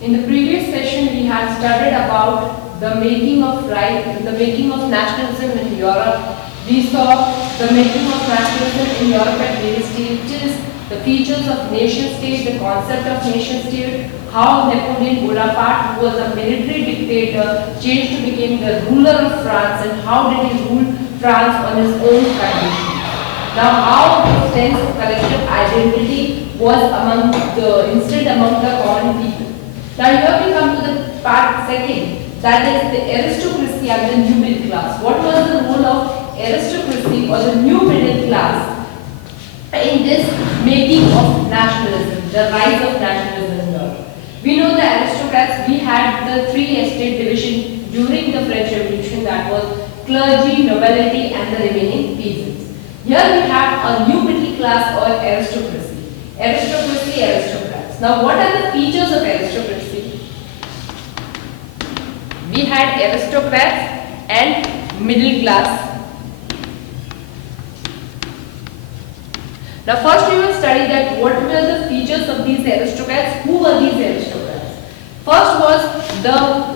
In the previous session, we had studied about the making of nationalism in Europe. We saw the making of nationalism in Europe at various stages, the features of nation state, the concept of nation state, how Napoleon Bonaparte, who was a military dictator, changed to become the ruler of France, and how did he rule France on his own conditions. Now, how the sense of collective identity was instilled among the common people. Now, here we come to the part second, that is the aristocracy and the new middle class. What was the role of aristocracy or the new middle class in this making of nationalism, the rise of nationalism in Europe? We know the aristocrats, we had the three estate division during the French Revolution, that was clergy, nobility, and the remaining peasants. Here we have a new middle class or aristocracy. Aristocracy, aristocrats. Now, what are the features of aristocracy? We had aristocrats and middle class. Now, first we will study that what were the features of these aristocrats. Who were these aristocrats? First was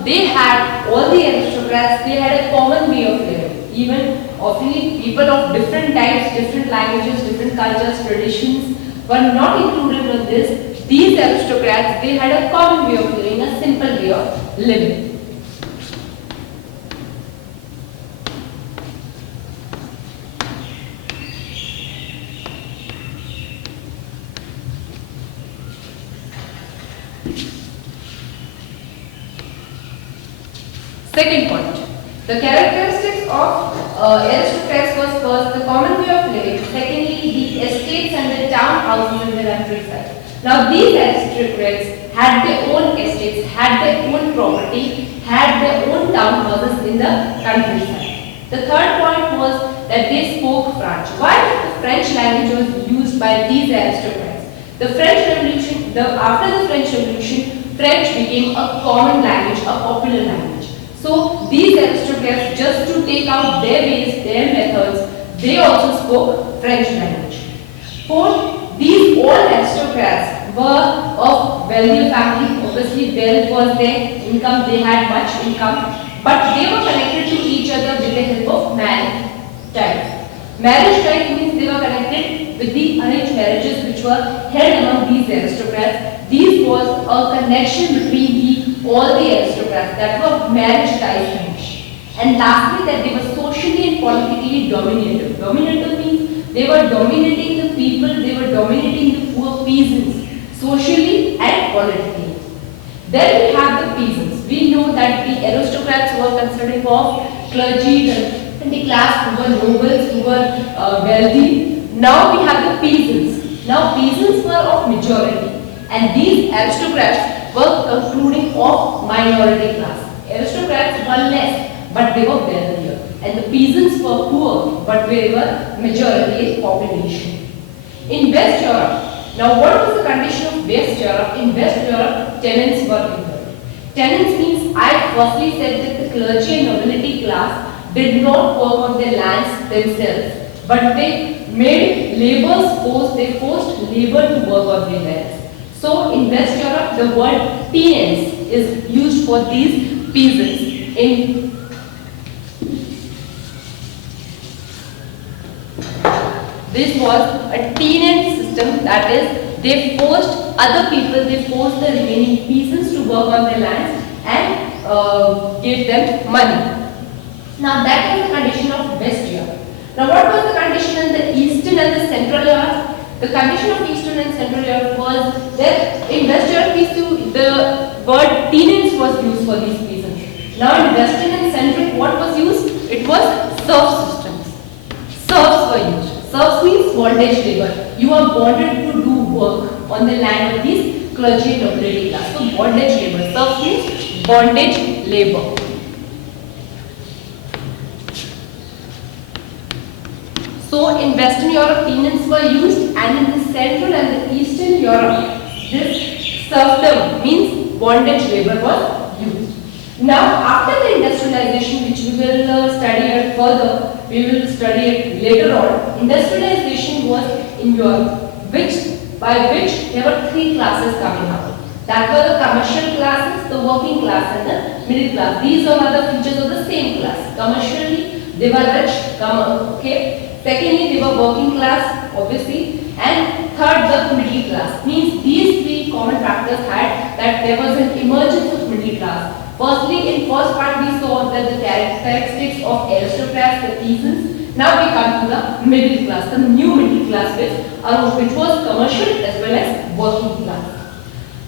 they had, all the aristocrats, they had a common way of living. Even obviously people of different types, different languages, different cultures, traditions were not included in this. These aristocrats, they had a common way of living, a simple way of living. Second point, the characteristics of aristocrats was first the common way of living, secondly the estates and the town houses in the countryside. Now these aristocrats had their own estates, had their own property, had their own town houses in the countryside. The third point was that they spoke French. Why the French language was used by these aristocrats? The French Revolution, after the French Revolution, French became a common language, a popular language. So these aristocrats, just to take out their ways, their methods, they also spoke French language. Fourth, these all aristocrats were of wealthy family. Obviously, wealth was their income, they had much income, but they were connected to each other with the help of marriage ties. Marriage ties means they were connected with the arranged marriages which were held among these aristocrats. This was a connection between all the aristocrats, that were marriage ties. And lastly, that they were socially and politically dominative. Dominative means they were dominating the people, they were dominating the poor peasants, socially and politically. Then we have the peasants. We know that the aristocrats were consisting of clergy, the class who were nobles, who were wealthy. Now we have the peasants. Now peasants were of majority, and these aristocrats were concluding of minority class. Aristocrats were less, but they were wealthier, and the peasants were poor, but they were majority in population. In West Europe, now what was the condition of West Europe? In West Europe, tenants were employed. Tenants means, I firstly said that the clergy and nobility class did not work on their lands themselves, but they made labor's force, they forced labor to work on their lands. So in West Europe, the word tenants is used for these peasants. This was a tenant system, that is, they forced other people, they forced the remaining peasants to work on their lands and gave them money. Now that was the condition of West Europe. Now what was the condition in the Eastern and the Central Europe? The condition of Eastern and Central Europe was that in West Europe, the word tenants was used for these peasants. Now in Western and Central, what was used? It was serf systems. Serfs were used. Serfs means bondage labor. You are bonded to do work on the land of these clergy and nobility class. So bondage labor. Serfs means bondage labor. So in Western Europe, tenants were used, and in the Central and the Eastern Europe, this serfdom means bondage labor was used. Now, after the industrialization, which we will study it further, we will study it later on. Industrialization was in Europe, by which there were three classes coming out. That were the commercial classes, the working class and the middle class. These all are the features of the same class. Commercially, they were rich, okay. Secondly, they were working class, obviously. And third, the middle class. Means these three common factors had that there was an emergence of middle class. Firstly, in first part we saw that the characteristics of aristocrats, the peasants. Now we come to the middle class, the new middle class which was commercial as well as working class.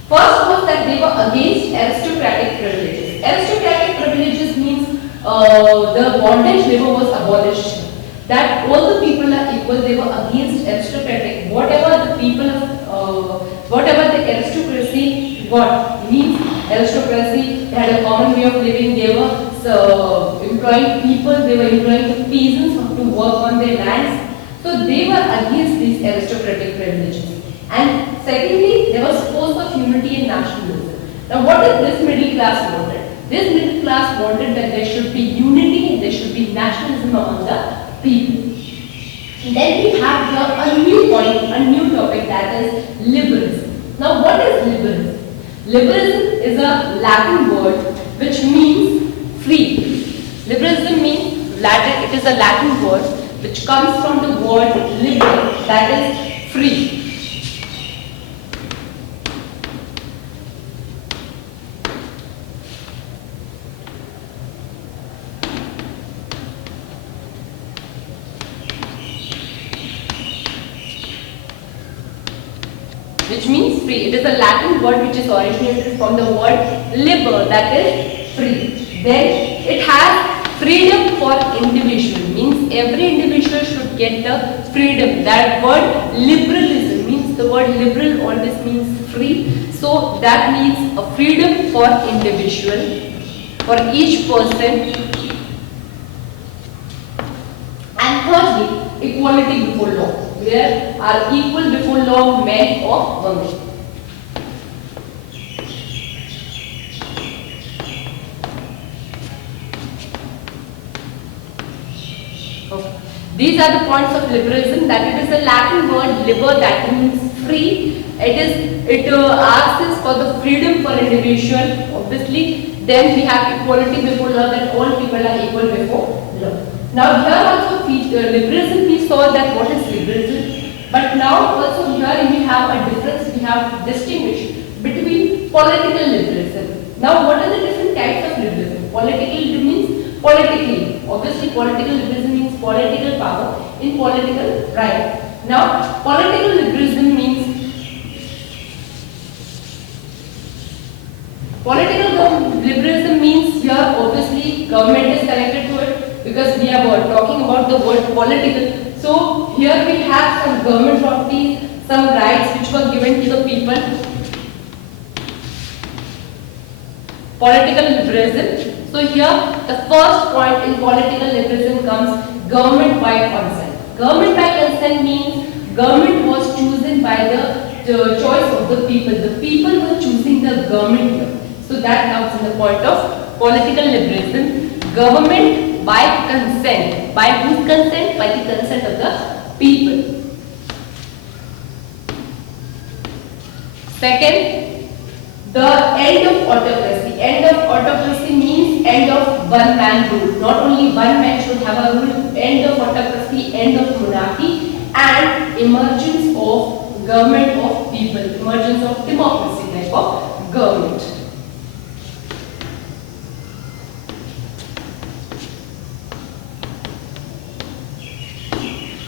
First was that they were against aristocratic privileges. Aristocratic privileges means the bondage labor was abolished. That all the people are equal, they were against aristocratic. Whatever the people whatever the aristocracy got, means aristocracy, they had a common way of living, they were employing people, they were employing the peasants to work on their lands. So they were against these aristocratic privileges. And secondly, there was force of unity and nationalism. Now what did this middle class wanted? This middle class wanted that there should be unity and there should be nationalism among the people. Then we have here a new point, a new topic, that is liberalism. Now what is liberalism? Liberalism is a Latin word which means free. Liberalism means Latin, it is a Latin word which comes from the word liber, that is free. Which means free. It is a Latin word which is originated from the word liber, that is free. Then it has freedom for individual, means every individual should get the freedom. That word liberalism means, the word liberal always means free. So that means a freedom for individual, for each person. And thirdly, equality before law, where are equal before law men or women. Okay. These are the points of liberalism. That it is a Latin word liber, that means free. It asks us for the freedom for individual, obviously. Then we have equality before law, that all people are equal before law. Now here also liberalism, we saw that what is liberalism, but now also here we have a difference, we have distinguish between political liberalism. Now what are the different types of liberalism? Political means politically, obviously political liberalism means political power in political right. Now political liberalism means here obviously government is connected to it, because we are talking about the word political. So here we have some government properties, some rights which were given to the people. Political liberalism. So here the first point in political liberalism comes government by consent. Government by consent means government was chosen by the choice of the people. The people were choosing the government here. So that comes in the point of political liberalism. Government by consent. By whose consent? By the consent of the people. Second, the end of autocracy. End of autocracy means end of one man rule. Not only one man should have a rule. End of autocracy, end of monarchy, and emergence of government of people. Emergence of democracy type of government.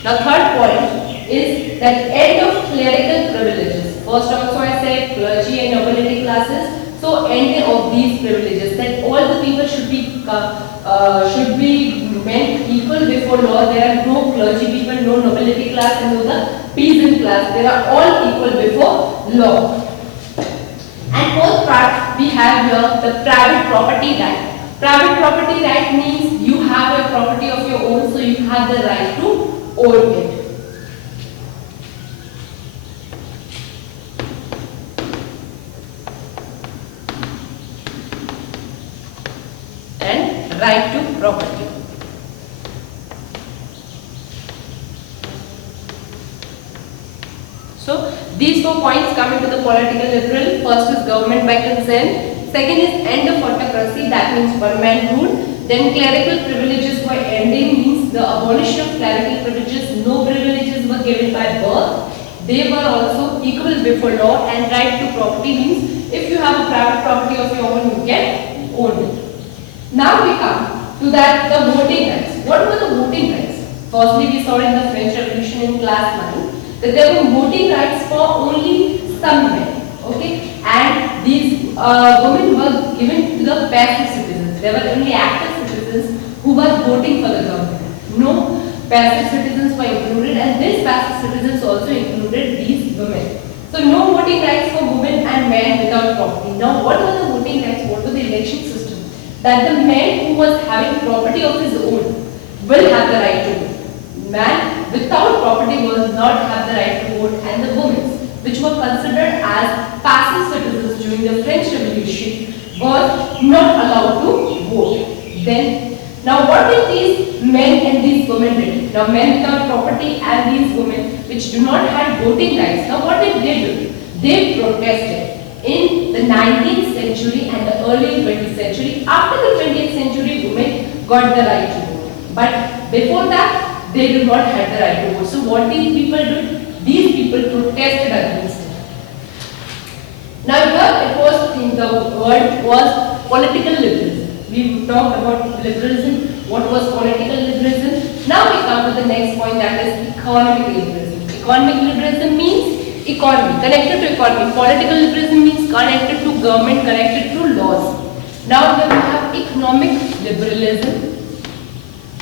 Now third point is that end of clerical privileges. First also I said clergy and nobility classes. So end of these privileges, that all the people should be made equal before law. There are no clergy people, no nobility class, and no the peasant class. They are all equal before law. And fourth part we have here the private property right. Private property right means you have a property of your own, so you have the right to own it. And right to property. So these 4 points come into the political liberal. First is government by consent. Second is end of autocracy, that means one man rule. Then clerical privileges were ending, means the abolition of clerical privileges. No privileges were given by birth. They were also equal before law, and right to property means if you have a private property of your own, you can own it. Now we come to that the voting rights. What were the voting rights? Firstly, we saw in the French Revolution in class 9 that there were voting rights for only some men. Okay, and these women were given to the passive citizens. There were only active citizens who were voting for the government. No passive citizens were included, and these passive citizens also included these women. So no voting rights for women and men without property. Now what were the voting rights? What was the election system? That the man who was having property of his own will have the right to vote. Man without property will not have the right to vote, and the women, which were considered as passive citizens during the French Revolution, were not allowed to vote. Then, now what did these men and these women do? Now men without property and these women which do not have voting rights, now what did they do? They protested in the 19th century and the early 20th century. After the 20th century, women got the right to vote. But before that, they do not have the right to vote. So what these people did? These people protested against it. Now here it was, the word was political liberalism. We talked about liberalism. What was political liberalism? Now we come to the next point, that is economic liberalism. Economic liberalism means economy, connected to economy. Political liberalism means connected to government, connected to laws. Now here we have economic liberalism.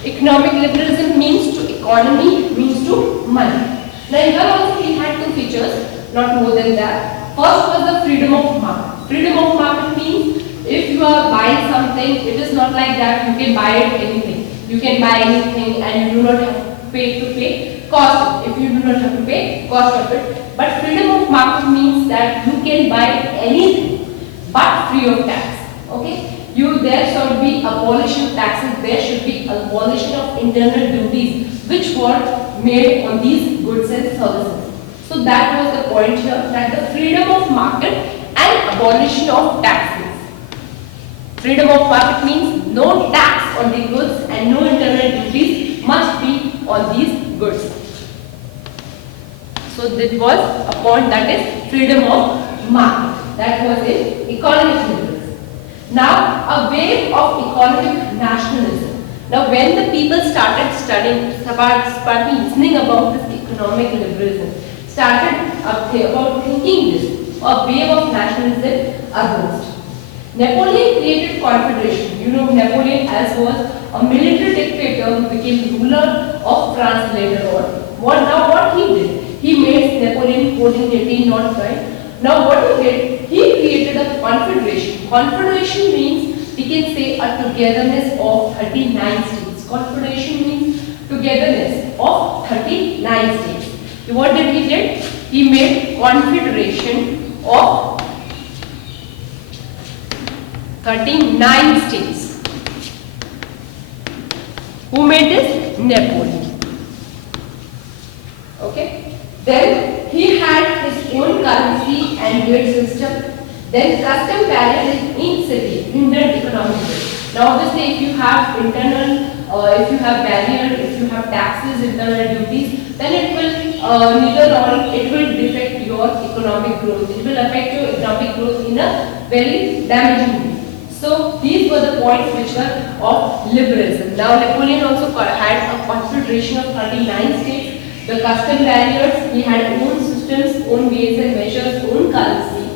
Economic liberalism means to economy, means to money. Now here also we had two features, not more than that. First was the freedom of market. Freedom of market means if you are buying something, it is not like that you can buy it anything. You can buy anything and you do not have to pay cost. If you do not have to pay cost of it. But freedom of market means that you can buy anything but free of tax. Okay? There should be abolition of taxes, there should be abolition of internal duties which were made on these goods and services. So that was the point here, that the freedom of market and abolition of taxes. Freedom of market means no tax on the goods and no internal duties must be on these goods. So that was a point, that is freedom of market. That was in economic liberalism. Now a wave of economic nationalism. Now when the people started listening about this economic liberalism, started about thinking this, a wave of nationalism arose. Napoleon created confederation. You know Napoleon as was a military dictator who became ruler of France later on. What he did? He made Napoleon 1418 not right. Now what he did? He created a confederation. Confederation means, we can say, a togetherness of 39 states. Confederation means togetherness of 39 states. What did he did? He made confederation of 39 states. Who made this? Napoleon. Okay. Then he had his own currency and grid system. Then custom barriers in each city hindered economic growth. Now obviously if you have internal, if you have barrier, if you have taxes, internal duties, then it will neither or it will affect your economic growth. It will affect your economic growth in a very damaging way. So these were the points which were of liberalism. Now Napoleon also had a confederation of 39 states. The custom barriers, he had own systems, own ways and measures, own currency.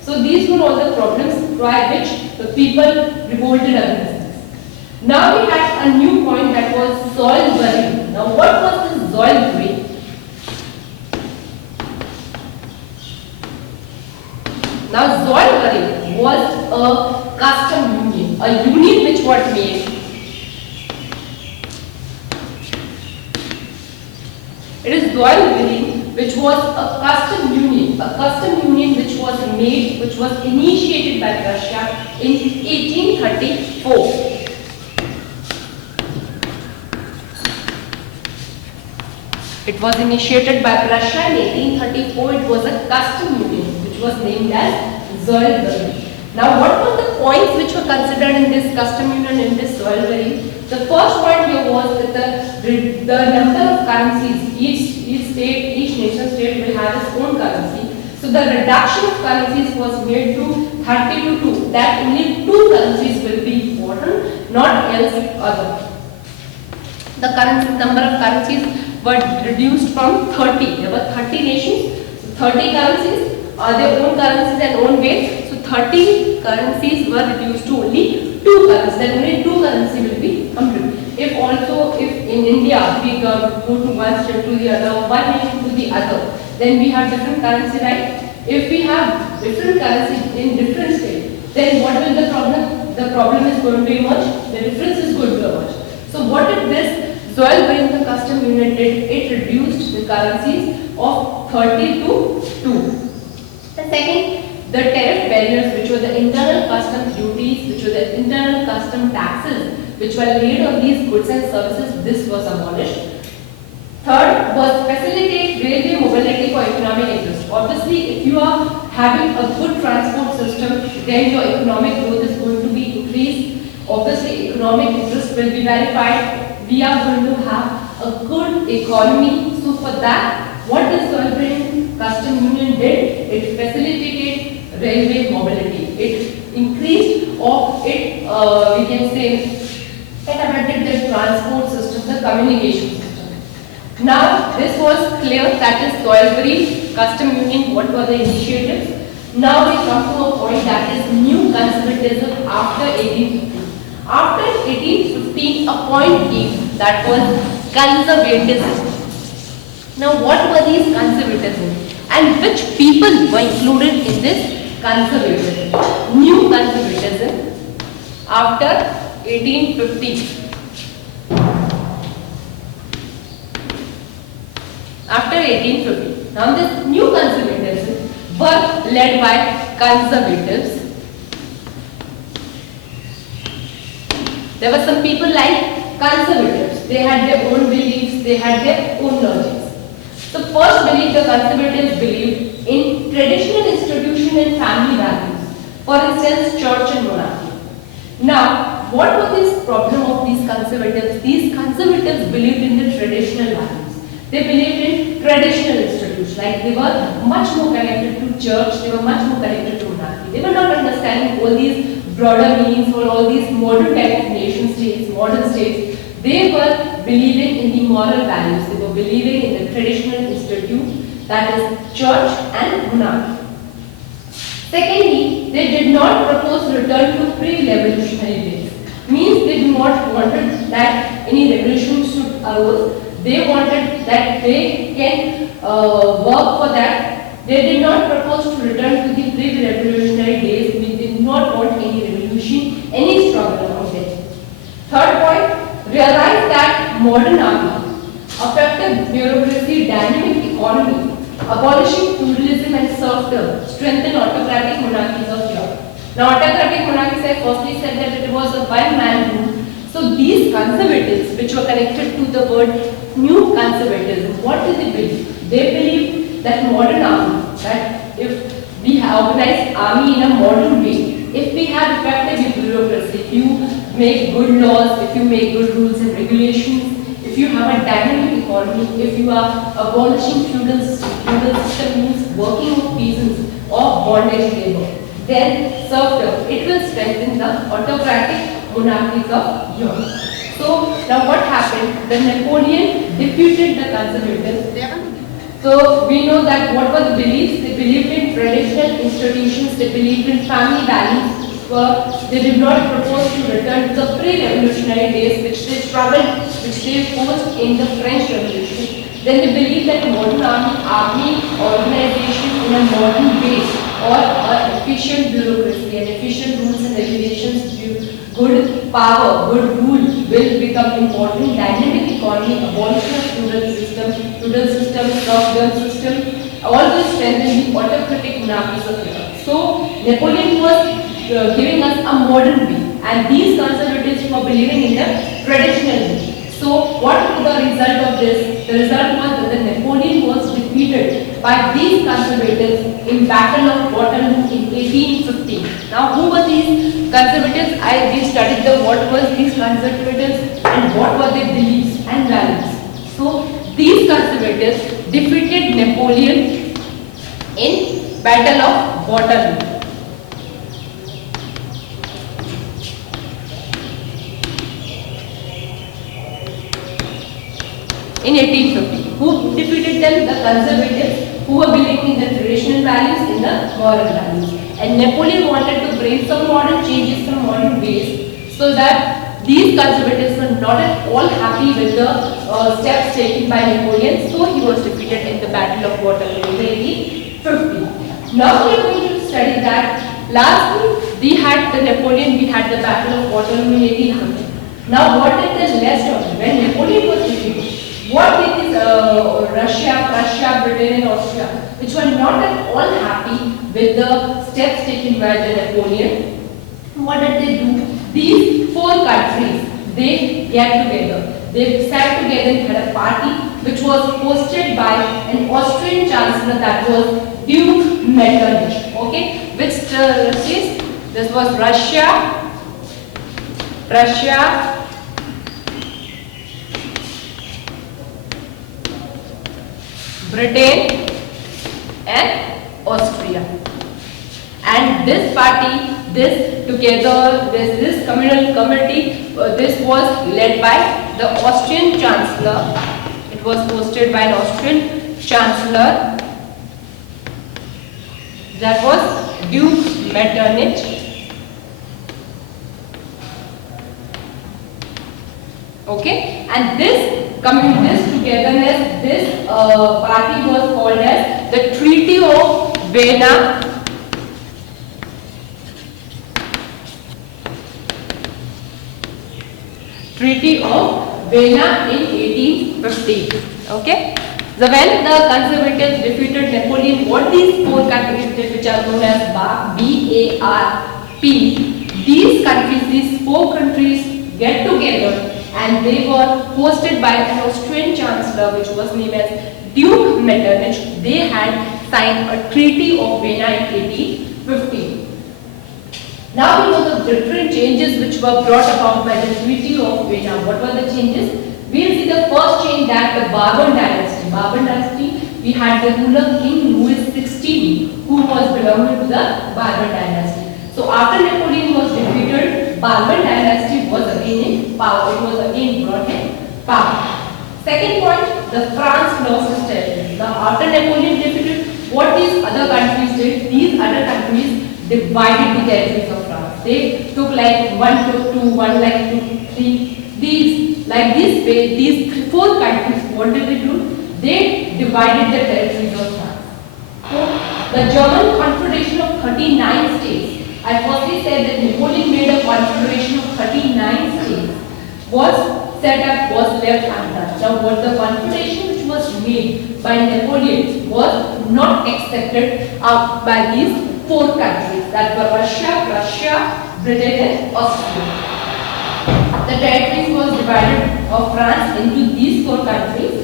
So these were all the problems by which the people revolted against this. Now we had a new point, that was soil worrying. Now what was this soil worrying? Now soil worrying was a custom union, a union which was made. It is soil worrying, which was a custom union which was made, which was initiated by Russia in 1834. It was initiated by Russia in 1834. It the custom union, which was named as Zollverein. Now, what were the points which were considered in this custom union, in this Zollverein? The first point here was that the number of currencies, each state, each nation state will have its own currency. So the reduction of currencies was made to 30 to 2. That only 2 currencies will be important, not else other. The number of currencies were reduced from 30. There were 30 nations, so 30 currencies, their own currencies and own weight. So 30 currencies were reduced to only 2 currencies. Then only 2 currencies will be complete. If in India we go to one state to the other, one nation to the other, then we have different currency, right? If we have different currency in different states, then what will the problem? The problem is going to emerge. The difference is going to emerge. So what did this Zollverein, the custom union, did? It reduced the currencies of 30 to 2. The second, the tariff barriers, which were the internal custom duties, which were the internal custom taxes, which were laid on these goods and services, this was abolished. Third was facilitate railway mobility for economic interest. Obviously, if you are having a good transport system, then your economic growth is going to be increased. Obviously, economic interest will be verified. We are going to have a good economy. So for that, what does Zollverein custom union did? It facilitated railway mobility. It increased, or it we can say, it amended the transport system, the communication system. Now, this was clear, that is Zollverein custom union, what were the initiatives. Now we come to a point, that is new conservatism after 1850. After 1850, a point came, that was conservatism. Now, what were these conservatism and which people were included in this conservatism? New conservatism after 1850. After 1850. Now, this new conservatism were led by conservatives. There were some people like conservatives. They had their own beliefs, they had their own logics. So first belief, the conservatives believed in traditional institution and family values. For instance, church and monarchy. Now, what was this problem of these conservatives? These conservatives believed in the traditional values. They believed in traditional institutions, like they were much more connected to church, they were much more connected to monarchy. They were not understanding all these broader meanings or all these modern type of nation states, modern states. They were believing in the moral values. They were believing in the traditional institute, that is church and monarchy. Secondly, they did not propose return to pre-revolutionary days. Means they do not wanted that any revolution should arise. They wanted that they can work for that. They did not propose to return to the pre-revolutionary days. We did not want any revolution, any struggle around it. Third point, realize that modern army, effective bureaucracy, dynamic economy, abolishing feudalism and serfdom, strengthen autocratic monarchies of Europe. Now, autocratic monarchies, I firstly said that it was a one-man rule. So these conservatives, which were connected to the word new conservatism, what did they believe? They believed that modern army, that if we organize army in a modern way, if we have effective bureaucracy, if you make good laws, if you make good rules and regulations, if you have a dynamic economy, if you are abolishing feudal system, means working of peasants or bondage labor, then serfdom, it will strengthen the autocratic monarchies of Europe. So now what happened? The Napoleon defeated the conservatives. So we know that what were the beliefs? They believed in traditional institutions, they believed in family values. They did not propose to return to the pre-revolutionary days which they struggled, which they forced in the French Revolution. Then they believed that modern army organization in a modern way, or efficient bureaucracy and efficient rules and regulations, good power, good rule will become important. Dynamic economy, abolition of feudal system, serfdom system, all this strengthen the autocratic monarchies of Europe. So Napoleon was giving us a modern way, and these conservatives were believing in the traditional way. So what was the result of this? The result was that the Napoleon was defeated defeated by these conservatives in Battle of Waterloo in 1815. Now, who were these conservatives? We studied what were these conservatives and what were their beliefs and values. So, these conservatives defeated Napoleon in Battle of Waterloo. In 1850. Who defeated them? The conservatives who were believing in the traditional values, in the moral values. And Napoleon wanted to bring some modern changes, some modern ways, so that these conservatives were not at all happy with the steps taken by Napoleon. So he was defeated in the Battle of Waterloo in 1850. Now we are going to study that. Lastly, we had the Napoleon, we had the Battle of Waterloo in 1800. Now what did the rest of it? When Napoleon was defeated, what did this Russia, Prussia, Britain and Austria, which were not at all happy with the steps taken by the Napoleon, what did they do? These four countries, they get together. They sat together and had a party which was hosted by an Austrian chancellor, that was Duke Metternich. Okay, which says this was Russia, Prussia, Britain and Austria. And this party, this communal committee, this was led by the Austrian chancellor. It was hosted by an Austrian chancellor, that was Duke Metternich. Okay, and this togetherness, this party was called as the Treaty of Vienna. Treaty of Vienna in 1850. Okay. So when the conservatives defeated Napoleon, what these four countries did, which are known as BARP, B-A-R-P, these countries, these four countries get together and they were hosted by an Austrian chancellor which was named as Duke Metternich. They had signed a Treaty of Vienna in 1850. Now we know the different changes which were brought about by the Treaty of Vienna. What were the changes? We will see the first change, that the Bourbon dynasty. Bourbon dynasty, we had the ruler King Louis XVI, who was belonging to the Bourbon dynasty. So after Napoleon was defeated, Bourbon dynasty was again in power. It was again brought in power. Second point, the France lost its territory. Now after Napoleon defeated, what these other countries did? These other countries divided the territories of France. They took like 1 took 2, 1 like 2, 3. These, like this way, these four countries, what did they do? They divided the territories of France. So, the German Confederation of 39 states, I firstly said that Napoleon made a confederation of 39 states, was set up, was left untouched. Now, what the confederation which was made by Napoleon was not accepted by these four countries, that were Russia, Prussia, Britain and Austria. The territories was divided of France into these four countries.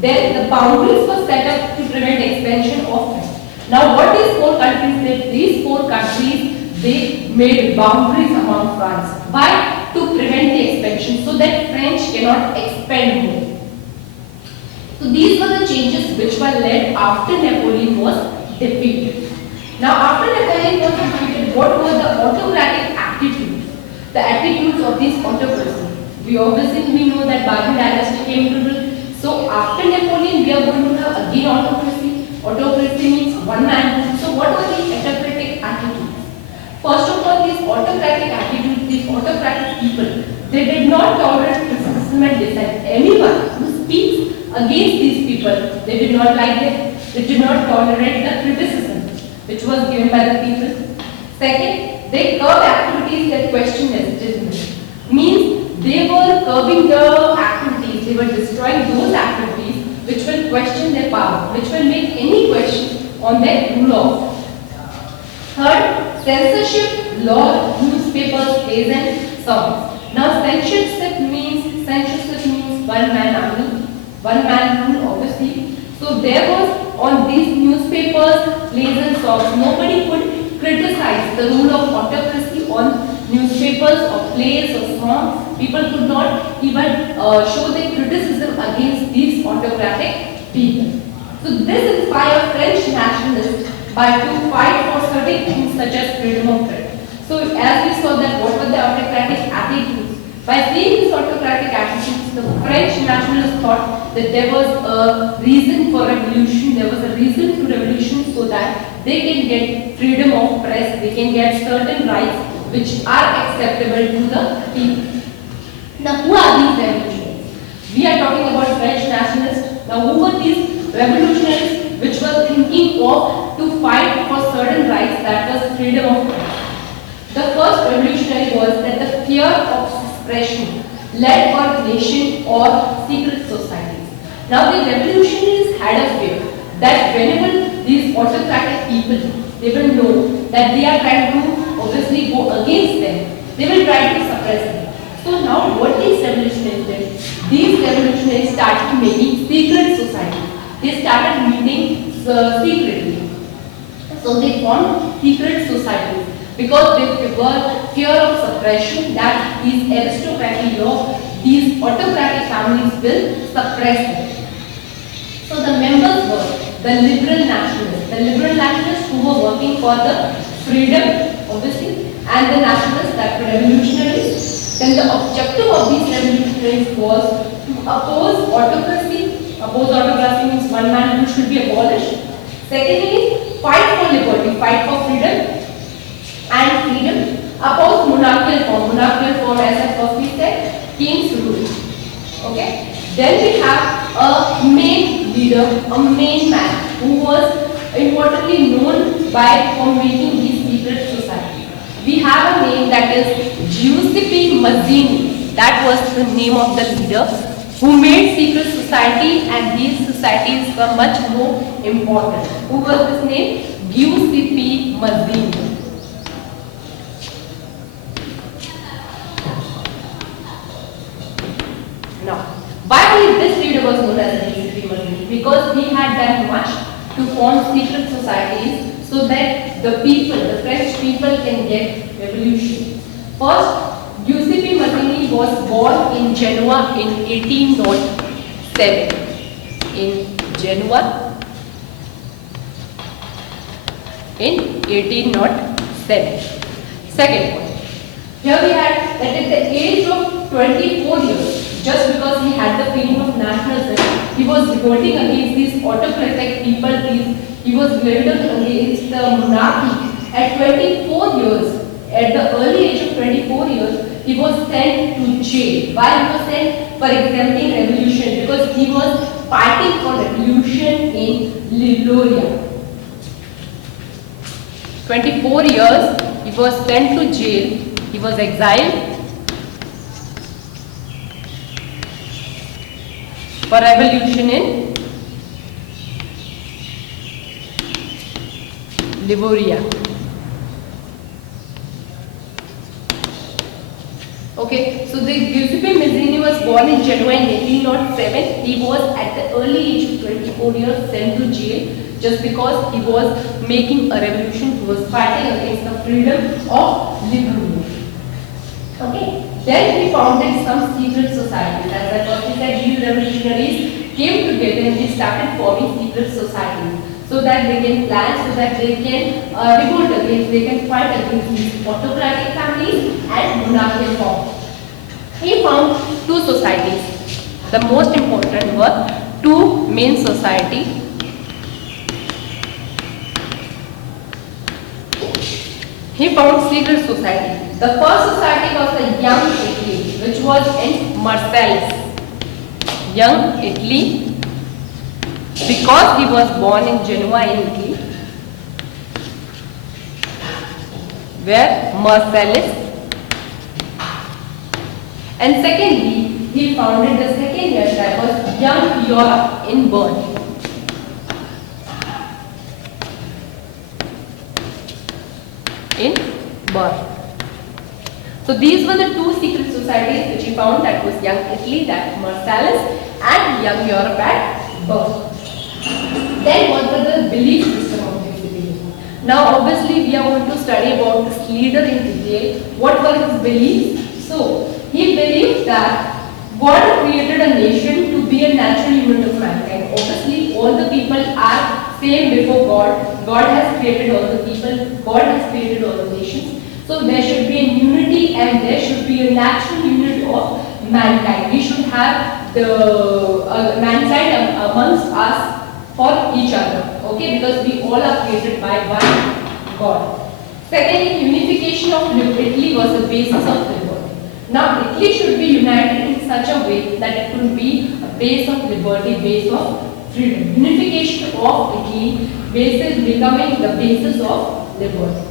Then the boundaries were set up to prevent expansion of French. Now what these four countries did? These four countries, they made boundaries among France. Why? To prevent the expansion, so that French cannot expand more. So these were the changes which were led after Napoleon was defeated. Now after Napoleon was defeated, what were the autocratic attitudes? The attitudes of these autocracy. We obviously know that Bourbon dynasty came to rule. So after Napoleon, we are going to have again autocracy. Autocracy means one man rule. So what were the autocratic attitudes? First of all, these autocratic attitudes, these autocratic people, they did not tolerate criticism and dissent. Anyone who speaks against these people, they did not like them. They did not tolerate the criticism which was given by the people. Second, they curb activities that question legitimacy. Means they were curbing the activities, they were destroying those activities which will question their power, which will make any question on their rule of. Third, censorship, law, newspapers, plays and songs. Now censorship means one man army, one man rule obviously. So there was on these newspapers, plays and songs. Nobody could criticize the rule of autocracy on newspapers or plays or songs. People could not even show their criticism against these autocratic people. So this inspired French nationalists to fight for certain things such as freedom of press. So as we saw that what were the autocratic attitudes? By seeing these autocratic attitudes, the French nationalists thought that there was a reason for revolution, there was a reason to revolution so that they can get freedom of press, they can get certain rights which are acceptable to the people. Now who are these revolutionaries? We are talking about French nationalists. Now who were these revolutionaries which were thinking of to fight for certain rights, that was freedom of press? The first revolutionary was that the fear of suppression led for nation or secret societies. Now the revolutionaries had a fear that whenever these autocratic people, they will know that they are trying to obviously go against them, they will try to suppress them. So now what these revolutionaries did? These revolutionaries started making secret societies. They started meeting secretly. So they formed secret societies because they were fear of suppression, that these aristocratic or these autocratic families will suppress them. So the members were the liberal nationalists who were working for the freedom, obviously, and the nationalists that were revolutionaries. Then the objective of these revolutionaries was to oppose autocracy. Oppose autocracy means one man rule should be abolished. Secondly, fight for liberty, fight for freedom and freedom. Oppose monarchical form, as I firstly said, king's rule. Okay. Then we have a main leader, a main man who was importantly known for making these secret societies. We have a name that is Giuseppe Mazzini. That was the name of the leader who made secret society, and these societies were much more important. Who was his name? Giuseppe Mazzini. Now, why this leader was known as Giuseppe Mazzini? Because he had done much to form secret societies so that the people, the French people, can get revolution. First, Giuseppe Mazzini was born in Genoa in 1807. In Genoa in 1807. Second point. Here we had that at the age of 24 years, just because he had the feeling of nationalism, he was revolting against these autocratic people, he was revolting against the monarchy. At 24 years, at the early age of 24 years, he was sent to jail. Why he was sent? For exempting revolution, because he was fighting for revolution in Liguria. 24 years, he was sent to jail, he was exiled for revolution in Liguria. Okay, so the Giuseppe Mazzini was born in Genoa in 1807. He was at the early age of 24 years sent to jail just because he was making a revolution. He was fighting against the freedom of Liguria. Okay, then he founded some secret societies. As I first said, these revolutionaries came together and they started forming secret societies so that they can plan, so that they can revolt against, they can fight against these autocratic families and monarchical forms. He found two societies. The most important were two main societies. He found secret society. The first society was the Young Italy, which was in Marseilles. Young Italy, because he was born in Genoa in Italy, where Marseilles. And secondly, he founded the second year, that was Young Europe in Bern. In Bern. So these were the two secret societies which he found, that was Young Italy, that Marseilles, and Young Europe at Bern. Then what were Now obviously we are going to study about this leader in detail. What were his beliefs? So he believed that God created a nation to be a natural unit of mankind. Obviously all the people are same before God. God has created all the people. God has created all the nations. So there should be a unity and there should be a natural unit of mankind. We should have the mankind amongst us for each other, okay, because we all are created by one God. Secondly, unification of Italy was the basis of liberty. Now, Italy should be united in such a way that it could be a base of liberty, base of freedom. Unification of Italy, basis becoming the basis of liberty.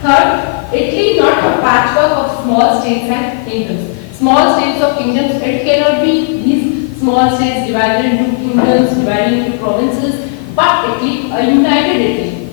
Third, Italy not a patchwork of small states and kingdoms. Small states of kingdoms, it cannot be these small states divided into kingdoms, divided into provinces, but Italy, a united Italy.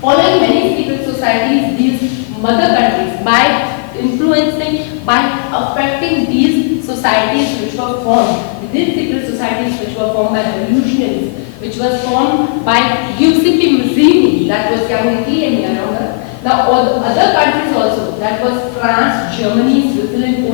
Following many secret societies, these mother countries, by influencing, by affecting these societies which were formed, these secret societies which were formed by revolutionaries, which was formed by Giuseppe Mazzini, that was young Italy and younger. Now all the other countries also, that was France, Germany, Switzerland,